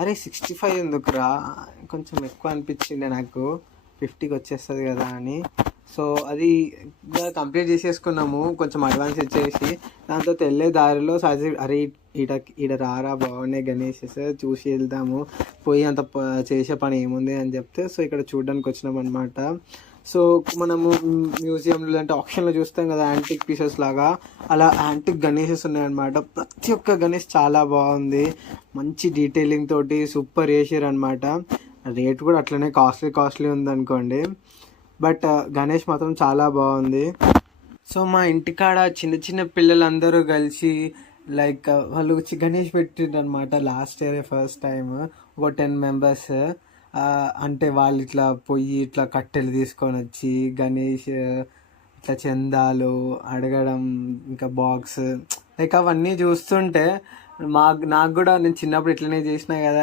అరే 65 ఎందుకురా, కొంచెం ఎక్కువ అనిపించిండే నాకు, 50కి వచ్చేస్తుంది కదా అని. సో అది కంప్లీట్ చేసేసుకున్నాము కొంచెం అడ్వాన్స్ ఇచ్చేసి. దాంతో వెళ్ళే దారిలో సజెస్ట్, అరే ఈడ రారా బాగున్నాయి గణేషెస్, చూసి వెళ్దాము, పోయి అంత చేసే పని ఏముంది అని చెప్తే, సో ఇక్కడ చూడడానికి వచ్చినాం అనమాట. సో మనము మ్యూజియంలో అంటే ఆప్షన్లో చూస్తాం కదా యాంటిక్ పీసెస్ లాగా, అలా యాంటిక్ గణేషెస్ ఉన్నాయన్నమాట. ప్రతి ఒక్క గణేష్ చాలా బాగుంది, మంచి డీటెయిలింగ్ తోటి సూపర్ చేసారు అనమాట. రేట్ కూడా అట్లనే కాస్ట్లీ ఉంది అనుకోండి, బట్ గణేష్ మాత్రం చాలా బాగుంది. సో మా ఇంటికాడ చిన్న చిన్న పిల్లలందరూ కలిసి లైక్ వాళ్ళు గణేష్ పెట్టిండ్రు అనమాట లాస్ట్ ఇయర్ ఫస్ట్ టైం. ఒక 10 members. అంటే వాళ్ళు ఇట్లా పొయ్యి ఇట్లా కట్టెలు తీసుకొని వచ్చి గణేష్ ఇట్లా చందాలు అడగడం, ఇంకా బాక్స్, లైక్ అవన్నీ చూస్తుంటే నాకు కూడా నేను చిన్నప్పుడు ఇట్లనే చేసినా కదా